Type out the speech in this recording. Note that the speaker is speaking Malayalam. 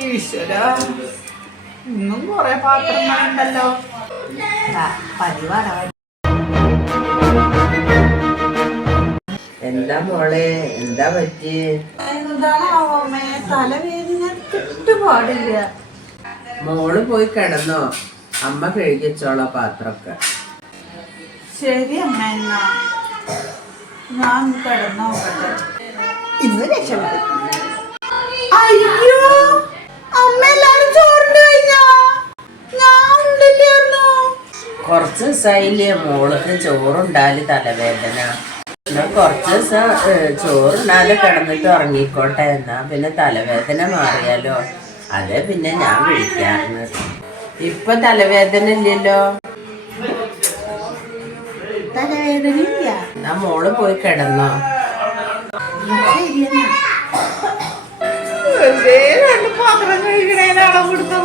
ഈശ്വര, ഇന്നും കൊറേ പാത്രങ്ങളുണ്ടല്ലോ. പതിവാണ്. എന്താ മോളെ, എന്താ പറ്റി? എന്താണാവോ അമ്മേ, തലവേദന പാടില്ല. മോള് പോയി കിടന്നോ? അമ്മ കഴുകിച്ചോളാം പാത്രമൊക്കെ. ശരി അമ്മ, എന്നാ ഞാൻ കിടന്നോക്കട്ടെ. ഇന്ന് രക്ഷപ്പെട്ടു. അയ്യോ അമ്മ, എല്ലാരും ചോറിന് കഴിഞ്ഞോ? ഞാൻ ഉണ്ടില്ലായിരുന്നു. കുറച്ച് ദിവസമായില്ലേ മോൾക്ക് ചോറുണ്ടാല് തലവേദന. എന്നാ കുറച്ച് ദിവസം ചോറുണ്ടാല് കിടന്നിട്ട് ഉറങ്ങിക്കോട്ടെ, എന്നാ പിന്നെ തലവേദന മാറിയാലോ. അതെ പിന്നെ ഞാൻ വിളിക്കാറുണ്ട്. ഇപ്പൊ തലവേദന ഇല്ലല്ലോ. തലവേദന ഇല്ല. എന്നാ മോള് പോയി കിടന്നോ. പാത്രം കഴിക്കണേനാണോ കൊടുത്തത്?